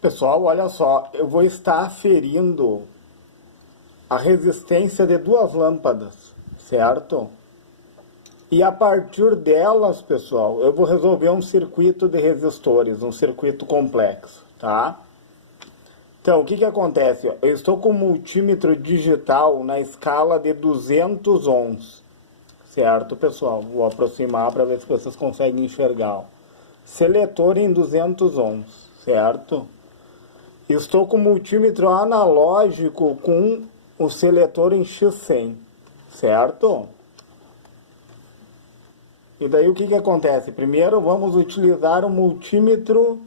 Pessoal, olha só, eu vou estar aferindo a resistência de duas lâmpadas, certo? E a partir delas, pessoal, eu vou resolver um circuito de resistores, um circuito complexo, tá? Então, o que acontece? Eu estou com um multímetro digital na escala de 200 ohms, certo, pessoal? Vou aproximar para ver se vocês conseguem enxergar. Seletor em 200 ohms, certo? Estou com o multímetro analógico com o seletor em X100, certo? E daí o que acontece? Primeiro vamos utilizar o multímetro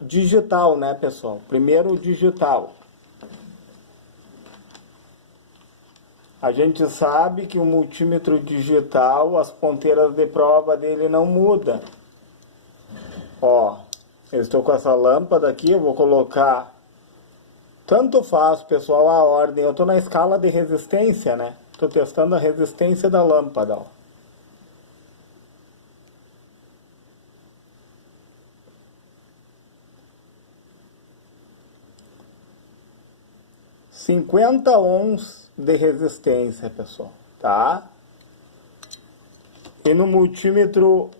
digital, né, pessoal? Primeiro o digital. A gente sabe que o multímetro digital, as ponteiras de prova dele não mudam. Ó, eu estou com essa lâmpada aqui, eu vou colocar... Tanto faz, pessoal, a ordem. Eu estou na escala de resistência, né? Estou testando a resistência da lâmpada, ó. ...50 ohms de resistência, pessoal, tá? E no multímetro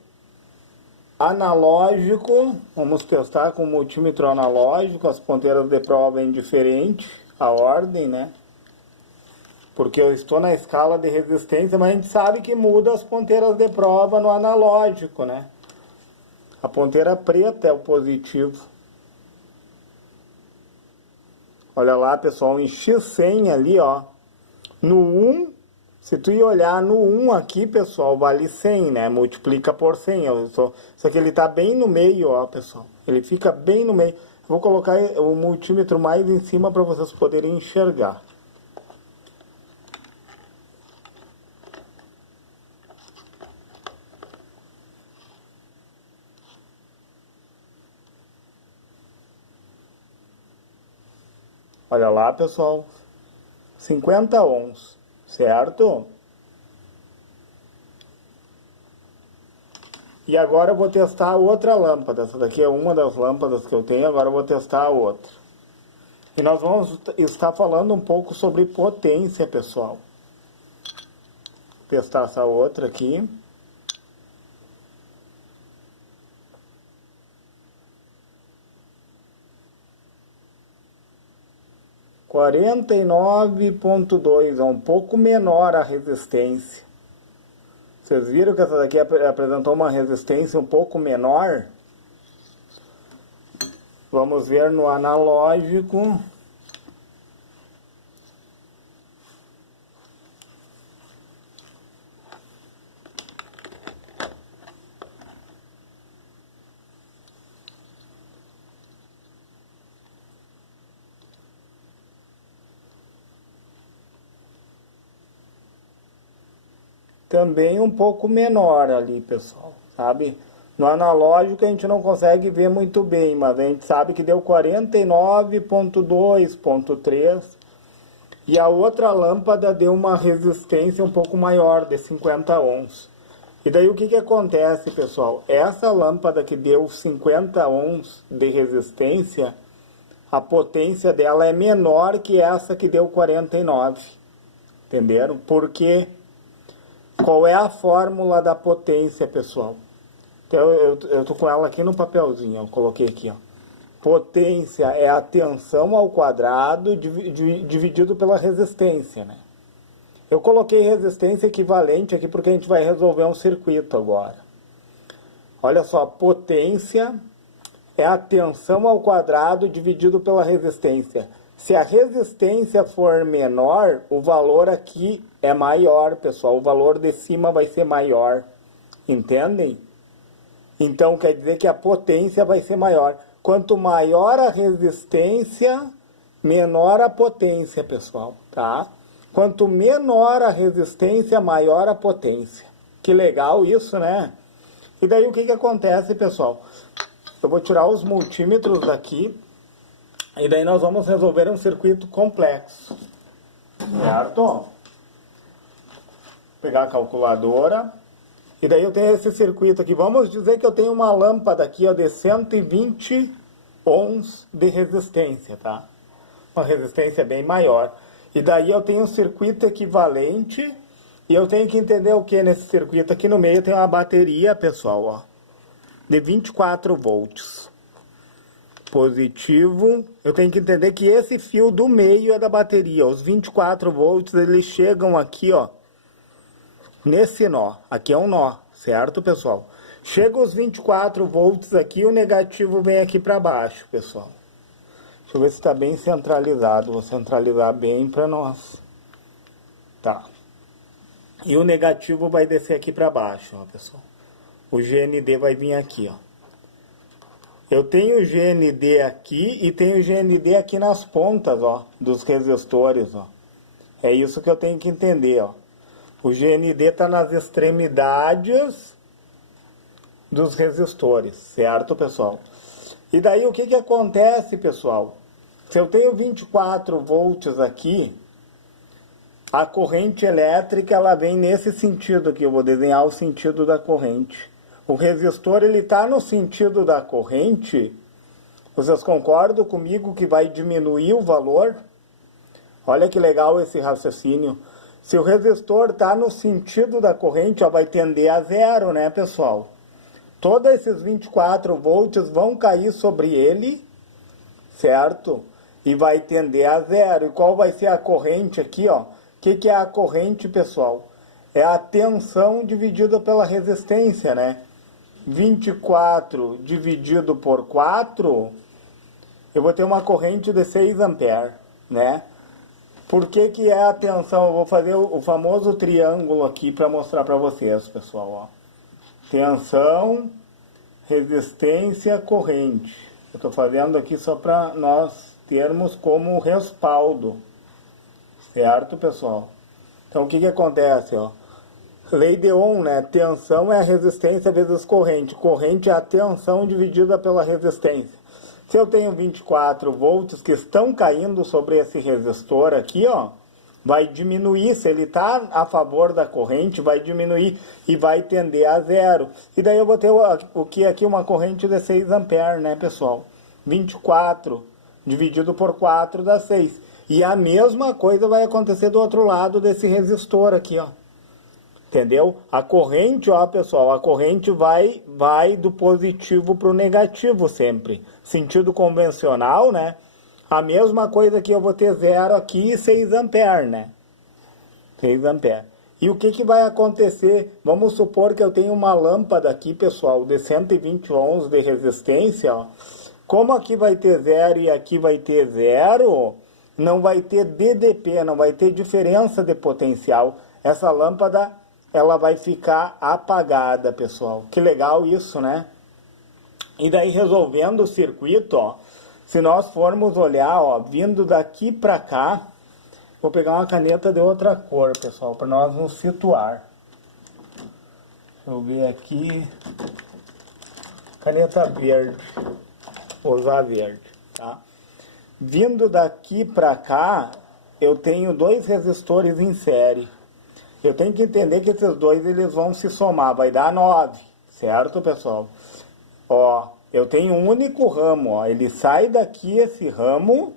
analógico, vamos testar com o multímetro analógico, as ponteiras de prova é indiferente, a ordem, né? Porque eu estou na escala de resistência, mas a gente sabe que muda as ponteiras de prova no analógico, né? A ponteira preta é o positivo. Olha lá, pessoal, em X100 ali, ó. No 1, se tu ir olhar no 1 aqui, pessoal, vale 100, né? Multiplica por 100. Só que ele tá bem no meio, ó, pessoal. Ele fica bem no meio. Vou colocar o multímetro mais em cima para vocês poderem enxergar. Olha lá, pessoal, 50 ohms, certo? E agora eu vou testar outra lâmpada. Essa daqui é uma das lâmpadas que eu tenho, agora eu vou testar a outra. E nós vamos estar falando um pouco sobre potência, pessoal. Vou testar essa outra aqui. R$ 49,2, é um pouco menor a resistência. Vocês viram que essa daqui apresentou uma resistência um pouco menor? Vamos ver no analógico. Também um pouco menor ali, pessoal, sabe? No analógico a gente não consegue ver muito bem, mas a gente sabe que deu 49,2,3. E a outra lâmpada deu uma resistência um pouco maior, de 50 ohms. E daí o que acontece, pessoal? Essa lâmpada que deu 50 ohms de resistência, a potência dela é menor que essa que deu 49. Entenderam? Porque... Qual é a fórmula da potência, pessoal? Então, eu tô com ela aqui no papelzinho, eu coloquei aqui, ó. Potência é a tensão ao quadrado dividido pela resistência, né? Eu coloquei resistência equivalente aqui porque a gente vai resolver um circuito agora. Olha só, potência é a tensão ao quadrado dividido pela resistência. Se a resistência for menor, o valor aqui é maior, pessoal. O valor de cima vai ser maior. Entendem? Então, quer dizer que a potência vai ser maior. Quanto maior a resistência, menor a potência, pessoal. Tá? Quanto menor a resistência, maior a potência. Que legal isso, né? E daí o que acontece, pessoal? Eu vou tirar os multímetros daqui. E daí nós vamos resolver um circuito complexo, certo? Vou pegar a calculadora. E daí eu tenho esse circuito aqui. Vamos dizer que eu tenho uma lâmpada aqui, ó, de 120 ohms de resistência, tá? Uma resistência bem maior. E daí eu tenho um circuito equivalente e eu tenho que entender o que nesse circuito. Aqui no meio tem uma bateria, pessoal, ó, de 24 volts. Positivo. Eu tenho que entender que esse fio do meio é da bateria. Os 24 volts, eles chegam aqui, ó, nesse nó. Aqui é um nó, certo, pessoal? Chega os 24 volts aqui, o negativo vem aqui para baixo, pessoal. Deixa eu ver se está bem centralizado. Vou centralizar bem para nós. Tá. E o negativo vai descer aqui para baixo, ó, pessoal. O GND vai vir aqui, ó. Eu tenho o GND aqui e tenho o GND aqui nas pontas, ó, dos resistores, ó. É isso que eu tenho que entender, ó. O GND está nas extremidades dos resistores, certo, pessoal? E daí o que acontece, pessoal? Se eu tenho 24 volts aqui, a corrente elétrica ela vem nesse sentido aqui. Eu vou desenhar o sentido da corrente. O resistor ele está no sentido da corrente. Vocês concordam comigo que vai diminuir o valor? Olha que legal esse raciocínio. Se o resistor está no sentido da corrente, ó, vai tender a zero, né, pessoal? Todos esses 24 volts vão cair sobre ele, certo? E vai tender a zero. E qual vai ser a corrente aqui, ó? O que é a corrente, pessoal? É a tensão dividida pela resistência, né? 24 dividido por 4, eu vou ter uma corrente de 6 amperes, né? Por que é a tensão? Eu vou fazer o famoso triângulo aqui para mostrar para vocês, pessoal, ó. Tensão, resistência, corrente. Eu estou fazendo aqui só para nós termos como respaldo, certo, pessoal? Então, o que acontece, ó? Lei de Ohm, né? Tensão é a resistência vezes corrente. Corrente é a tensão dividida pela resistência. Se eu tenho 24 volts que estão caindo sobre esse resistor aqui, ó, vai diminuir. Se ele está a favor da corrente, vai diminuir e vai tender a zero. E daí eu vou ter o que aqui? Uma corrente de 6 amperes, né, pessoal? 24 dividido por 4 dá 6. E a mesma coisa vai acontecer do outro lado desse resistor aqui, ó. Entendeu? A corrente, ó, pessoal, a corrente vai do positivo para o negativo sempre. Sentido convencional, né? A mesma coisa que eu vou ter 0 aqui e 6 amperes, né? 6 amperes. E o que vai acontecer? Vamos supor que eu tenho uma lâmpada aqui, pessoal, de 120 ohms de resistência, ó. Como aqui vai ter 0 e aqui vai ter 0, não vai ter DDP, não vai ter diferença de potencial. Essa lâmpada ela vai ficar apagada, pessoal. Que legal isso, né? E daí, resolvendo o circuito, ó, se nós formos olhar, ó, vindo daqui para cá, vou pegar uma caneta de outra cor, pessoal, para nós nos situar. Deixa eu ver aqui. Caneta verde. Vou usar verde, tá? Vindo daqui para cá, eu tenho dois resistores em série. Eu tenho que entender que esses dois eles vão se somar, vai dar 9, certo, pessoal? Ó, eu tenho um único ramo, ó, ele sai daqui esse ramo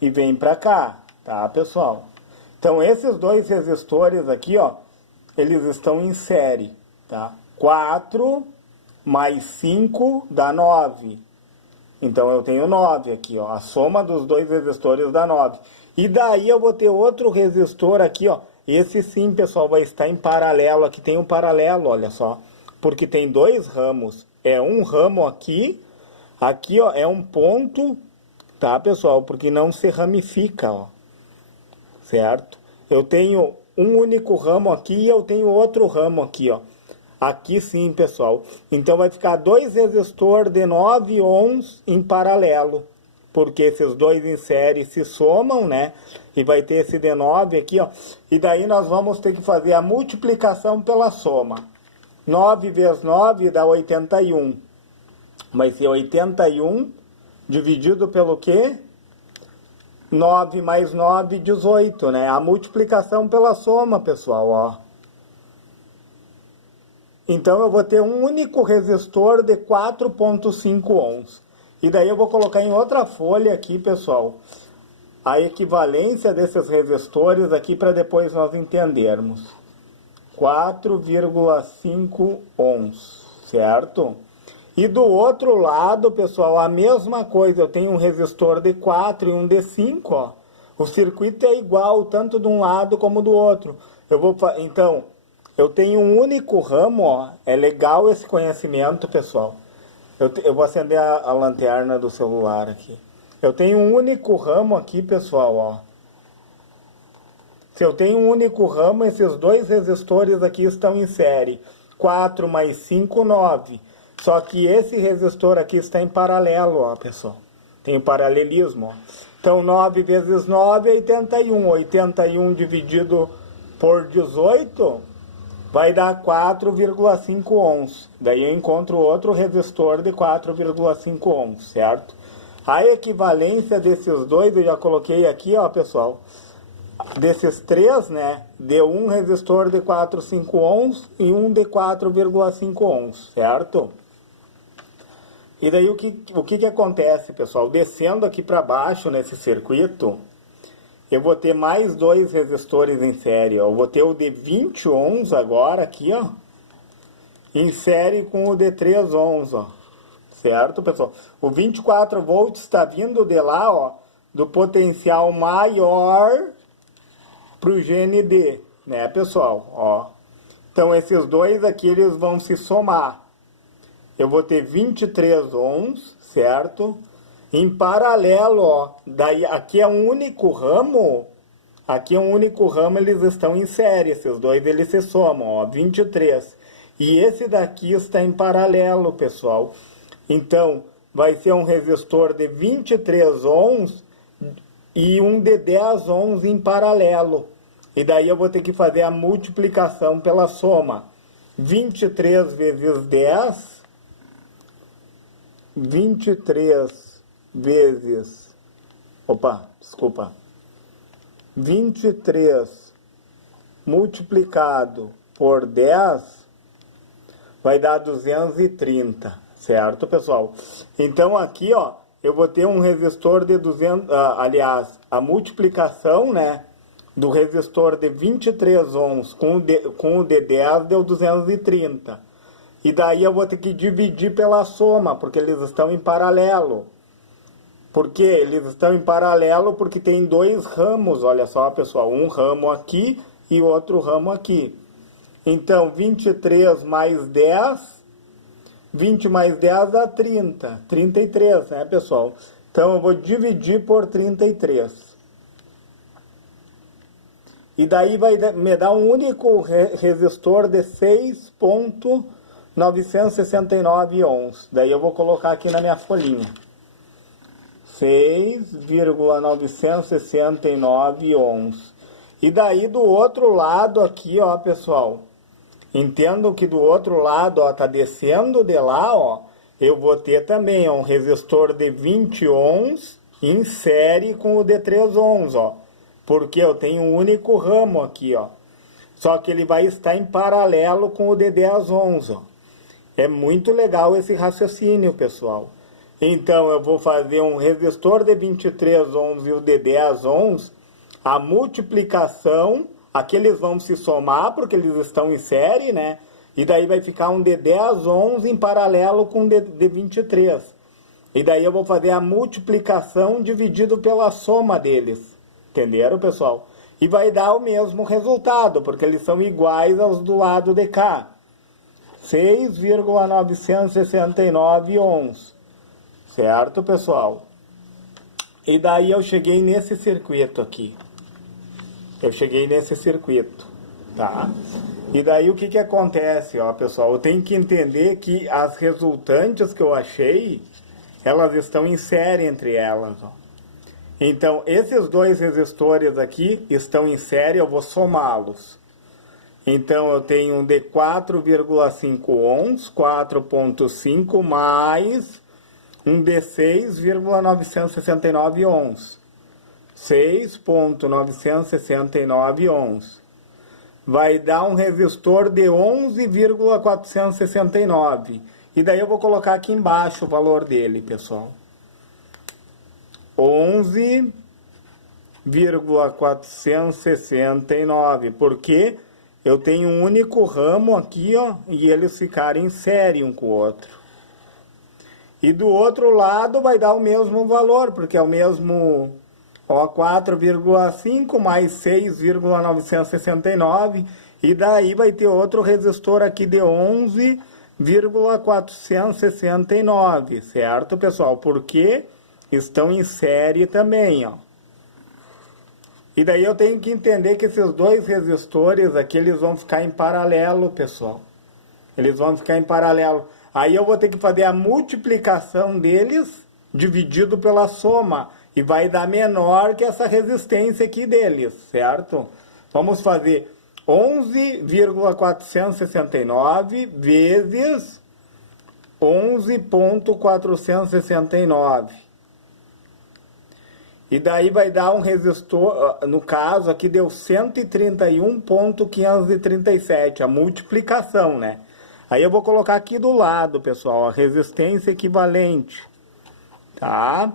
e vem para cá, tá, pessoal? Então esses dois resistores aqui, ó, eles estão em série, tá? 4 mais 5 dá 9. Então eu tenho 9 aqui, ó, a soma dos dois resistores dá 9. E daí eu vou ter outro resistor aqui, ó. Esse sim, pessoal, vai estar em paralelo. Aqui tem um paralelo, olha só. Porque tem dois ramos. É um ramo aqui. Aqui, ó, é um ponto. Tá, pessoal? Porque não se ramifica, ó. Certo? Eu tenho um único ramo aqui e eu tenho outro ramo aqui, ó. Aqui sim, pessoal. Então vai ficar dois resistores de 9 ohms em paralelo. Porque esses dois em série se somam, né? E vai ter esse de 9 aqui, ó. E daí nós vamos ter que fazer a multiplicação pela soma. 9 vezes 9 dá 81. Vai ser 81 dividido pelo quê? 9 mais 9, 18, né? A multiplicação pela soma, pessoal, ó. Então eu vou ter um único resistor de 4,5 ohms. E daí eu vou colocar em outra folha aqui, pessoal, a equivalência desses resistores aqui para depois nós entendermos. 4,5 ohms, certo? E do outro lado, pessoal, a mesma coisa. Eu tenho um resistor de 4 e um de 5, ó. O circuito é igual, tanto de um lado como do outro. Então, eu tenho um único ramo, ó. É legal esse conhecimento, pessoal. Eu vou acender a lanterna do celular aqui. Eu tenho um único ramo aqui, pessoal, ó. Se eu tenho um único ramo, esses dois resistores aqui estão em série. 4 mais 5, 9. Só que esse resistor aqui está em paralelo, ó, pessoal. Tem o paralelismo, ó. Então, 9 vezes 9 é 81. 81 dividido por 18 vai dar 4,5 ohms. Daí eu encontro outro resistor de 4,5 ohms, certo? A equivalência desses dois eu já coloquei aqui, ó, pessoal. Desses três, né, deu um resistor de 4,5 ohms e um de 4,5 ohms, certo? E daí o que acontece, pessoal? Descendo aqui para baixo nesse circuito, eu vou ter mais dois resistores em série, ó. Eu vou ter o de 20 ohms agora aqui, ó, em série com o de 3 ohms, ó. Certo, pessoal? O 24 volts está vindo de lá, ó, do potencial maior para o GND, né, pessoal? Ó. Então, esses dois aqui, eles vão se somar. Eu vou ter 23 ohms, certo? Em paralelo, ó, daí aqui é um único ramo, eles estão em série, esses dois eles se somam, ó, 23. E esse daqui está em paralelo, pessoal. Então, vai ser um resistor de 23 ohms e um de 10 ohms em paralelo. E daí eu vou ter que fazer a multiplicação pela soma. 23 vezes 10... 23 vezes... 23 multiplicado por 10 vai dar 230, certo, pessoal? Então aqui, ó, eu vou ter um resistor de 200... a multiplicação, né, do resistor de 23 ohms com o de 10 deu 230. E daí eu vou ter que dividir pela soma, porque eles estão em paralelo. Por quê? Eles estão em paralelo porque tem dois ramos, olha só, pessoal. Um ramo aqui e outro ramo aqui. Então, 23 mais 10, 20 mais 10 dá 30. 33, né, pessoal? Então, eu vou dividir por 33. E daí vai me dar um único resistor de 6,969 ohms. Daí eu vou colocar aqui na minha folhinha. 6,969 ohms. E daí do outro lado aqui, ó, pessoal. Entendam que do outro lado, ó, tá descendo de lá, ó. Eu vou ter também, ó, um resistor de 20 ohms em série com o de 3 ohms, ó. Porque eu tenho um único ramo aqui, ó. Só que ele vai estar em paralelo com o de 10 ohms, ó. É muito legal esse raciocínio, pessoal. Então, eu vou fazer um resistor de 23 ohms e o de 10 ohms. A multiplicação, aqui eles vão se somar, porque eles estão em série, né? E daí vai ficar um de 10 ohms em paralelo com o de 23. E daí eu vou fazer a multiplicação dividido pela soma deles. Entenderam, pessoal? E vai dar o mesmo resultado, porque eles são iguais aos do lado de cá. 6,969 ohms. Certo, pessoal? E daí eu cheguei nesse circuito aqui. Tá? E daí o que acontece, ó, pessoal? Eu tenho que entender que as resultantes que eu achei, elas estão em série entre elas, ó. Então, esses dois resistores aqui estão em série, eu vou somá-los. Então, eu tenho um de 4,5 ohms, 4,5 mais um de 6,969 ohms. 6,969 ohms. vai dar um resistor de 11,469. E daí eu vou colocar aqui embaixo o valor dele, pessoal. 11,469, porque eu tenho um único ramo aqui, ó, e eles ficarem em série um com o outro. E do outro lado vai dar o mesmo valor, porque é o mesmo, ó, 4,5 mais 6,969, e daí vai ter outro resistor aqui de 11,469, certo, pessoal? Porque estão em série também, ó. E daí eu tenho que entender que esses dois resistores aqui, eles vão ficar em paralelo, pessoal. Eles vão ficar em paralelo. Aí eu vou ter que fazer a multiplicação deles dividido pela soma. E vai dar menor que essa resistência aqui deles, certo? Vamos fazer 11,469 vezes 11,469. E daí vai dar um resistor, no caso aqui deu 131,537, a multiplicação, né? Aí eu vou colocar aqui do lado, pessoal, a resistência equivalente, tá?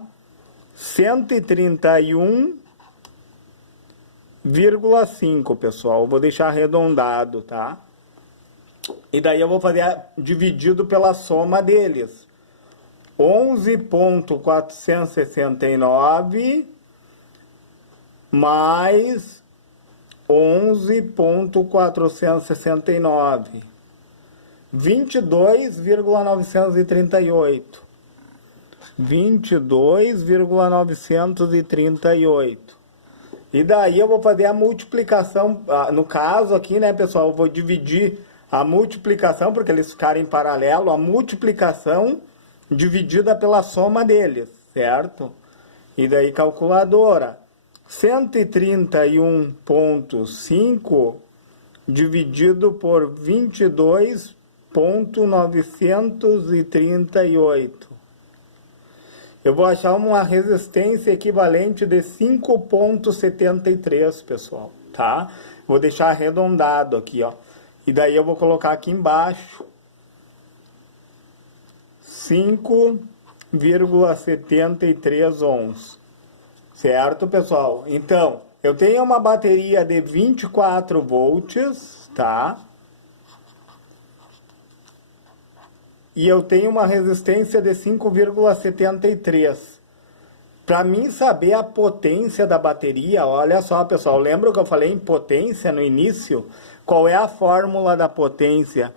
131,5, pessoal, eu vou deixar arredondado, tá? E daí eu vou fazer dividido pela soma deles. 11,469 mais 11,469, 22,938. 22,938. E daí eu vou fazer a multiplicação, no caso aqui, né, pessoal, eu vou dividir a multiplicação, porque eles ficarem em paralelo, a multiplicação dividida pela soma deles, certo? E daí calculadora, 131,5 dividido por 22,938. Eu vou achar uma resistência equivalente de 5,73, pessoal, tá? Vou deixar arredondado aqui, ó. E daí eu vou colocar aqui embaixo 5,73 ohms. Certo, pessoal? Então, eu tenho uma bateria de 24 volts, tá? E eu tenho uma resistência de 5,73. Para mim saber a potência da bateria, olha só, pessoal, lembra que eu falei em potência no início? Qual é a fórmula da potência?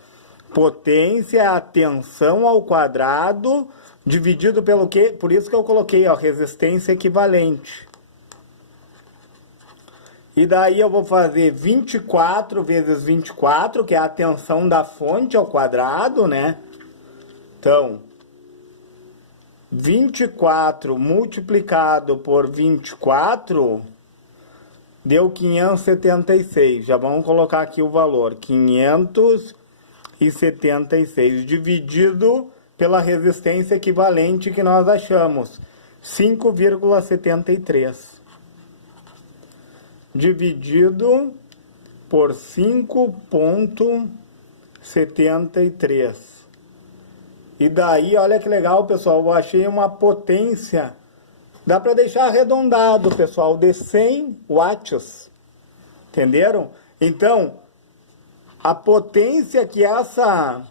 Potência é a tensão ao quadrado dividido pelo quê? Por isso que eu coloquei, ó, resistência equivalente. E daí eu vou fazer 24 vezes 24, que é a tensão da fonte ao quadrado, né? Então, 24 multiplicado por 24 deu 576. Já vamos colocar aqui o valor, 576, dividido pela resistência equivalente que nós achamos, 5,73. Dividido por 5,73. E daí, olha que legal, pessoal, eu achei uma potência, dá para deixar arredondado, pessoal, de 100 watts. Entenderam? Então, a potência que essa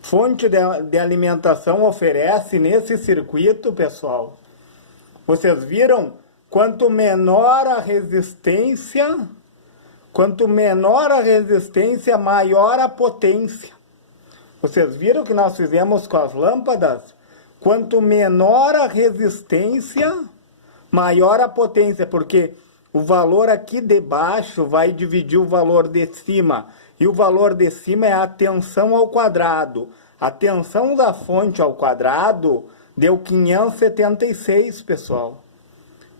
fonte de alimentação oferece nesse circuito, pessoal, vocês viram? Quanto menor a resistência, maior a potência. Vocês viram que nós fizemos com as lâmpadas? Quanto menor a resistência, maior a potência, porque o valor aqui de baixo vai dividir o valor de cima. E o valor de cima é a tensão ao quadrado. A tensão da fonte ao quadrado deu 576, pessoal.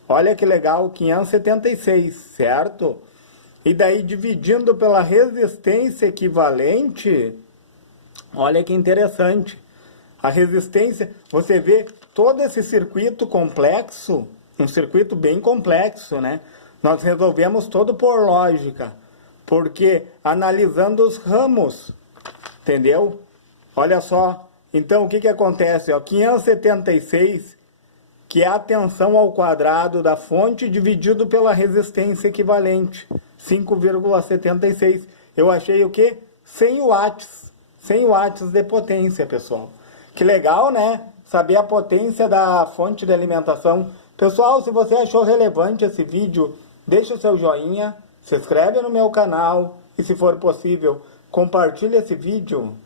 Olha que legal, 576, certo? E daí, dividindo pela resistência equivalente, olha que interessante. A resistência, você vê todo esse circuito complexo, um circuito bem complexo, né? Nós resolvemos todo por lógica. Porque analisando os ramos, entendeu? Olha só, então o que acontece? Ó, 576, que é a tensão ao quadrado da fonte dividido pela resistência equivalente, 5,76. Eu achei o quê? 100 watts. 100 watts de potência, pessoal. Que legal, né? Saber a potência da fonte de alimentação. Pessoal, se você achou relevante esse vídeo, deixa o seu joinha, se inscreve no meu canal e, se for possível, compartilhe esse vídeo